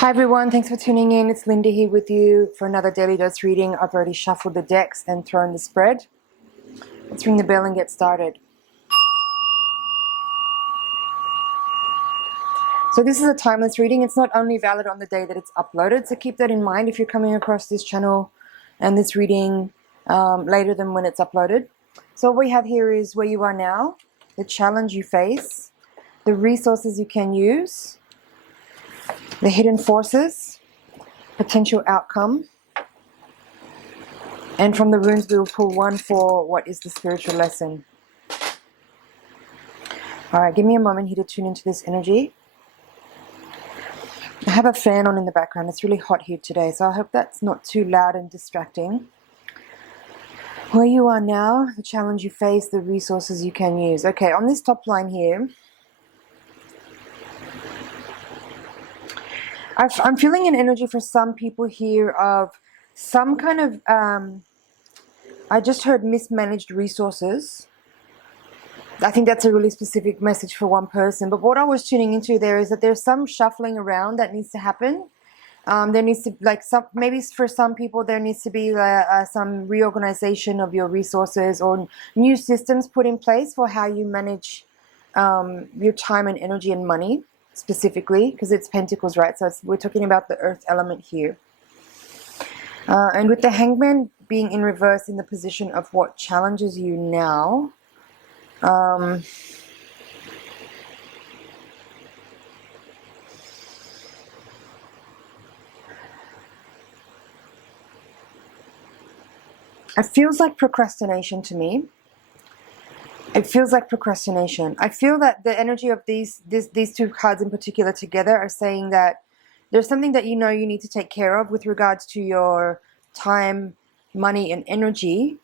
Hi everyone, thanks for tuning in. It's Linda here with you for another daily dose reading. I've already shuffled the decks and thrown the spread. Let's ring the bell and get started. So this is a timeless reading. It's not only valid on the day that it's uploaded, so keep that in mind if you're coming across this channel and this reading later than when it's uploaded. So what we have here is where you are now, the challenge you face, the resources you can use, the hidden forces, potential outcome, and from the runes we will pull one for what is the spiritual lesson. Alright, give me a moment here to tune into this energy. I have a fan on in the background. It's really hot here today, so I hope that's not too loud and distracting. Where you are now, the challenge you face, the resources you can use. Okay, on this top line here, I'm feeling an energy for some people here of some kind of, I just heard mismanaged resources. I think that's a really specific message for one person. But what I was tuning into there is that there's some shuffling around that needs to happen. There needs to, maybe for some people, there needs to be some reorganization of your resources or new systems put in place for how you manage your time and energy and money. Specifically, because it's Pentacles, right? So we're talking about the earth element here. And with the Hangman being in reverse in the position of what challenges you now, I it feels like procrastination to me. It feels like procrastination. I feel that the energy of these two cards in particular together are saying that there's something that you know you need to take care of with regards to your time, money, and energy.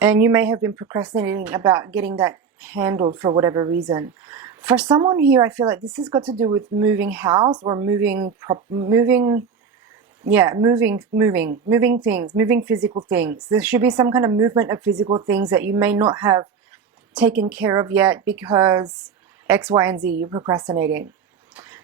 And you may have been procrastinating about getting that handled for whatever reason. For someone here, I feel like this has got to do with moving house or moving things, moving physical things. There should be some kind of movement of physical things that you may not have taken care of yet because X, Y, and Z, you're procrastinating.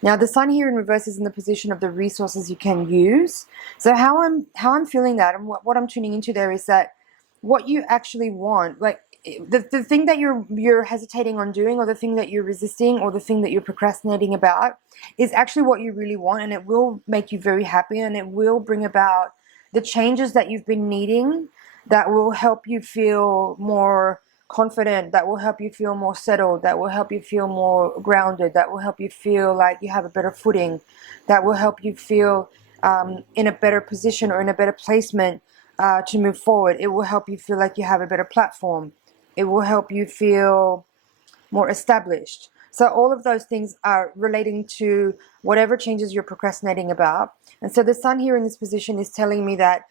Now the sun here in reverse is in the position of the resources you can use. So how I'm feeling that, and what I'm tuning into there is that what you actually want, like the thing that you're hesitating on doing, or the thing that you're resisting, or the thing that you're procrastinating about, is actually what you really want, and it will make you very happy, and it will bring about the changes that you've been needing, that will help you feel more confident, that will help you feel more settled, that will help you feel more grounded, that will help you feel like you have a better footing, that will help you feel in a better position or in a better placement to move forward. It will help you feel like you have a better platform. It will help you feel more established. So all of those things are relating to whatever changes you're procrastinating about. And so the sun here in this position is telling me that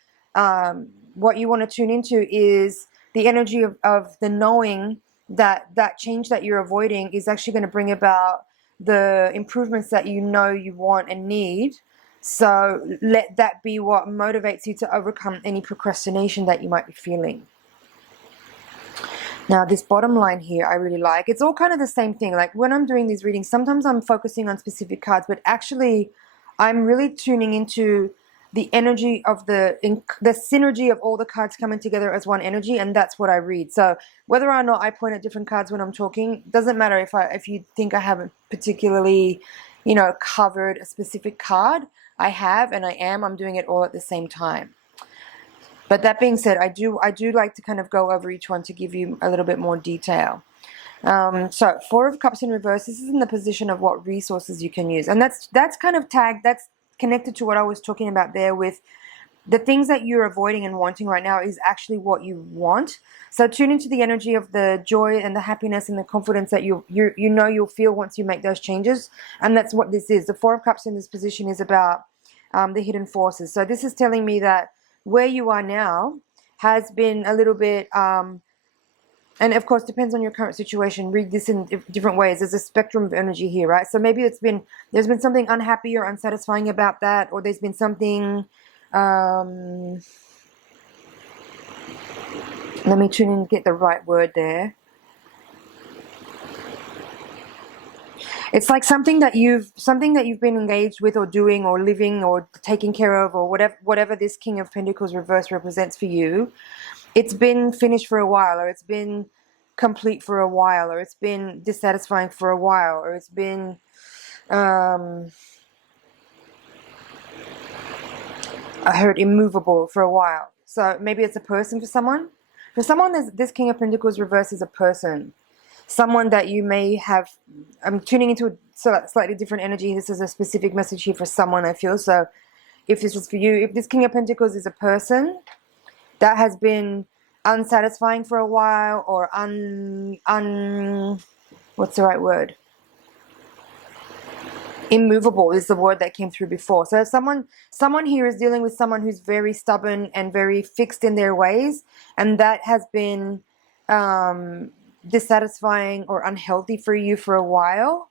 what you want to tune into is the energy of the knowing that that change that you're avoiding is actually going to bring about the improvements that you know you want and need. So let that be what motivates you to overcome any procrastination that you might be feeling. Now this bottom line here I really like. It's all kind of the same thing. Like when I'm doing these readings, sometimes I'm focusing on specific cards, but actually I'm really tuning into the energy of the synergy of all the cards coming together as one energy, and that's what I read. So whether or not I point at different cards when I'm talking, doesn't matter if you think I haven't particularly, covered a specific card. I have, and I'm doing it all at the same time. But that being said, I do like to kind of go over each one to give you a little bit more detail. So Four of Cups in reverse, this is in the position of what resources you can use. And that's kind of tagged, that's connected to what I was talking about there with the things that you're avoiding and wanting right now is actually what you want. So tune into the energy of the joy and the happiness and the confidence that you know you'll feel once you make those changes. And that's what this is. The Four of Cups in this position is about the hidden forces. So this is telling me that where you are now has been a little bit and of course depends on your current situation. Read this in different ways. There's a spectrum of energy here, right? So maybe there's been something unhappy or unsatisfying about that, or there's been something let me tune in and get the right word there. It's like something that you've been engaged with or doing or living or taking care of, or whatever this King of Pentacles reverse represents for you. It's been finished for a while, or it's been complete for a while, or it's been dissatisfying for a while, or it's been I heard immovable for a while. So maybe it's a person for someone. For someone, this King of Pentacles reverse is a person. Someone that you may have, I'm tuning into a slightly different energy. This is a specific message here for someone, I feel. So if this is for you, if this King of Pentacles is a person that has been unsatisfying for a while, or what's the right word? Immovable is the word that came through before. So someone here is dealing with someone who's very stubborn and very fixed in their ways, and that has been dissatisfying or unhealthy for you for a while.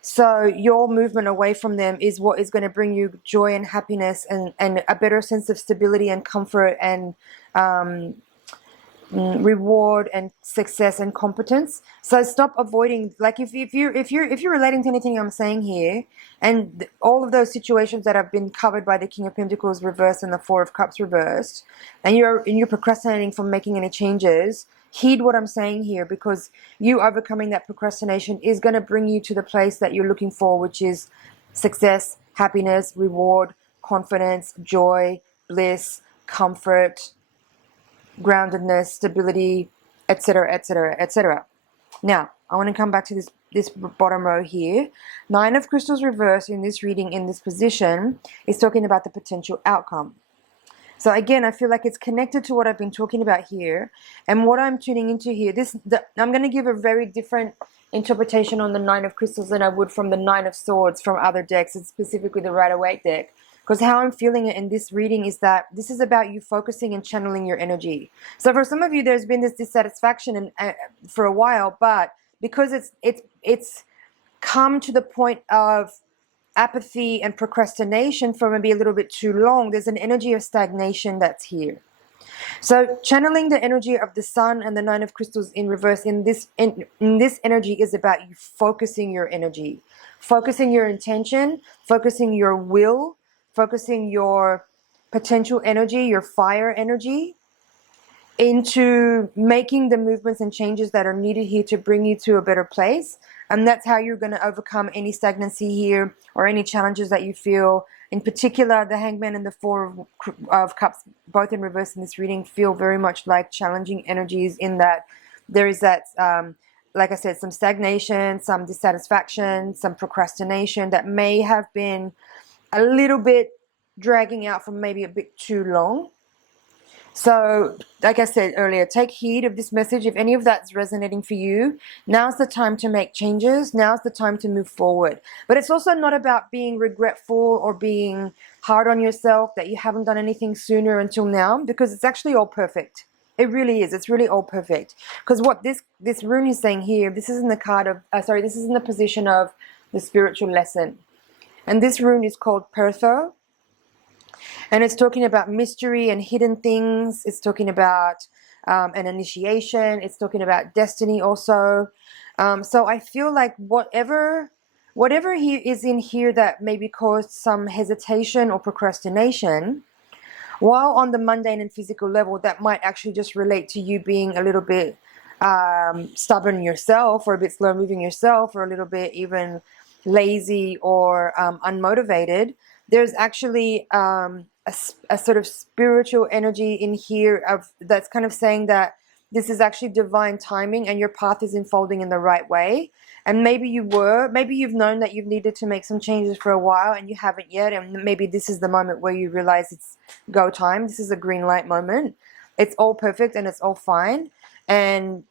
So your movement away from them is what is going to bring you joy and happiness and a better sense of stability and comfort and reward and success and competence. So stop avoiding, like if you're relating to anything I'm saying here, and all of those situations that have been covered by the King of Pentacles reversed and the Four of Cups reversed, and you're procrastinating from making any changes, heed what I'm saying here, because you overcoming that procrastination is going to bring you to the place that you're looking for, which is success, happiness, reward, confidence, joy, bliss, comfort, groundedness, stability, etc., etc., etc. Now, I want to come back to this bottom row here. Nine of Crystals reversed in this reading, in this position, is talking about the potential outcome. So again, I feel like it's connected to what I've been talking about here, and what I'm tuning into here. I'm going to give a very different interpretation on the Nine of Crystals than I would from the Nine of Swords from other decks, and specifically the Rider-Waite deck. Because how I'm feeling it in this reading is that this is about you focusing and channeling your energy. So for some of you, there's been this dissatisfaction for a while, but because it's come to the point of apathy and procrastination for maybe a little bit too long, there's an energy of stagnation that's here. So channeling the energy of the Sun and the Nine of Crystals in reverse in this energy is about you focusing your energy, focusing your intention, focusing your will, focusing your potential energy, your fire energy, into making the movements and changes that are needed here to bring you to a better place. And that's how you're going to overcome any stagnancy here or any challenges that you feel. In particular, the Hangman and the Four of Cups, both in reverse in this reading, feel very much like challenging energies, in that there is that, like I said, some stagnation, some dissatisfaction, some procrastination that may have been a little bit dragging out for maybe a bit too long. So, like I said earlier, take heed of this message. If any of that's resonating for you, now's the time to make changes. Now's the time to move forward. But it's also not about being regretful or being hard on yourself that you haven't done anything sooner until now, because it's actually all perfect. It really is. It's really all perfect. Because what this rune is saying here, this is in the card of, this is in the position of the spiritual lesson. And this rune is called Pertho. And it's talking about mystery and hidden things. It's talking about an initiation. It's talking about destiny also. So I feel like whatever is in here that maybe caused some hesitation or procrastination, while on the mundane and physical level, that might actually just relate to you being a little bit stubborn yourself, or a bit slow moving yourself, or a little bit even lazy or unmotivated. There's actually a sort of spiritual energy in here that's kind of saying that this is actually divine timing and your path is unfolding in the right way. And maybe you've known that you've needed to make some changes for a while and you haven't yet, and maybe this is the moment where you realize it's go time. This is a green light moment. It's all perfect and it's all fine. And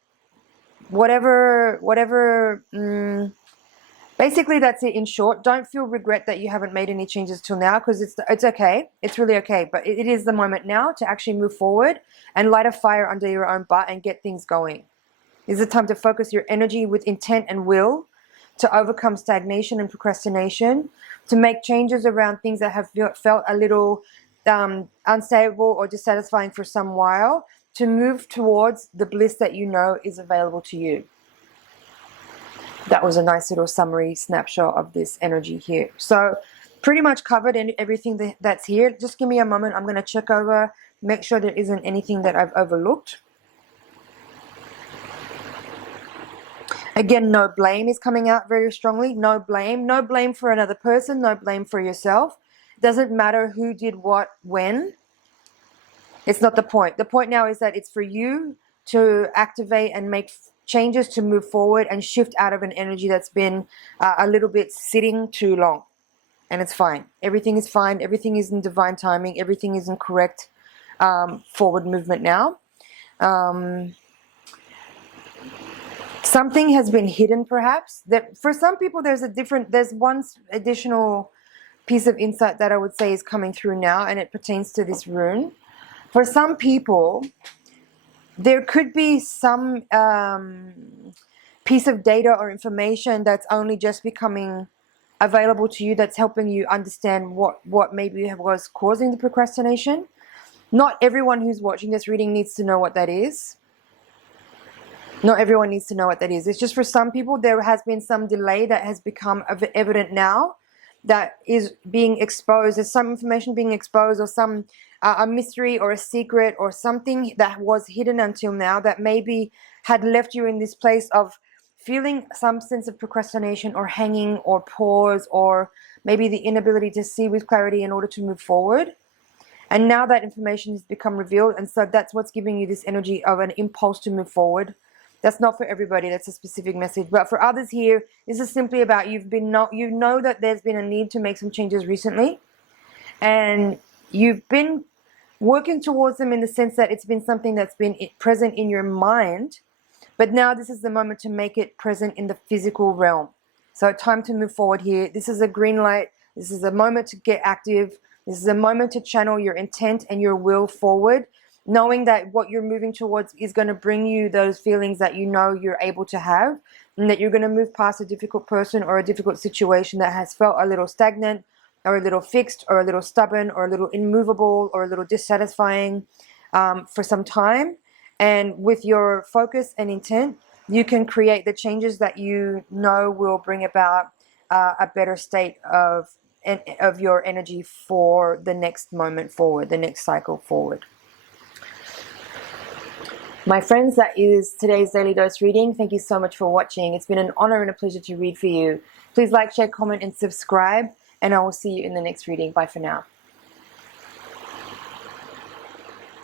basically, that's it in short. Don't feel regret that you haven't made any changes till now, because it's okay. It's really okay. But it is the moment now to actually move forward and light a fire under your own butt and get things going. This is the time to focus your energy with intent and will to overcome stagnation and procrastination, to make changes around things that have felt a little unstable or dissatisfying for some while, to move towards the bliss that you know is available to you. that was a nice little summary snapshot of this energy here. So pretty much covered everything that's here. Just give me a moment. I'm going to check over, make sure there isn't anything that I've overlooked. Again, no blame is coming out very strongly. No blame. No blame for another person. No blame for yourself. Doesn't matter who did what, when. It's not the point. The point now is that it's for you to activate and make changes to move forward and shift out of an energy that's been a little bit sitting too long. And it's fine. Everything is fine. Everything is in divine timing. Everything is in correct forward movement now. Something has been hidden, perhaps. That for some people, there's one additional piece of insight that I would say is coming through now, and it pertains to this rune. For some people, there could be some piece of data or information that's only just becoming available to you, that's helping you understand what maybe was causing the procrastination. Not everyone who's watching this reading needs to know what that is. Not everyone needs to know what that is. It's just for some people, there has been some delay that has become evident now, that is being exposed. There's some information being exposed, or some a mystery or a secret or something that was hidden until now, that maybe had left you in this place of feeling some sense of procrastination or hanging or pause, or maybe the inability to see with clarity in order to move forward. And now that information has become revealed, and so that's what's giving you this energy of an impulse to move forward. That's not for everybody. That's a specific message. But for others here, this is simply about you know that there's been a need to make some changes recently, and you've been working towards them in the sense that it's been something that's been present in your mind, but now this is the moment to make it present in the physical realm. So time to move forward here. This is a green light. This is a moment to get active. This is a moment to channel your intent and your will forward, knowing that what you're moving towards is going to bring you those feelings that you know you're able to have, and that you're going to move past a difficult person or a difficult situation that has felt a little stagnant or a little fixed or a little stubborn or a little immovable or a little dissatisfying for some time. And with your focus and intent, you can create the changes that you know will bring about a better state of your energy for the next moment forward, the next cycle forward. My friends, that is today's Daily Dose reading. Thank you so much for watching. It's been an honor and a pleasure to read for you. Please like, share, comment, and subscribe, and I will see you in the next reading. Bye for now.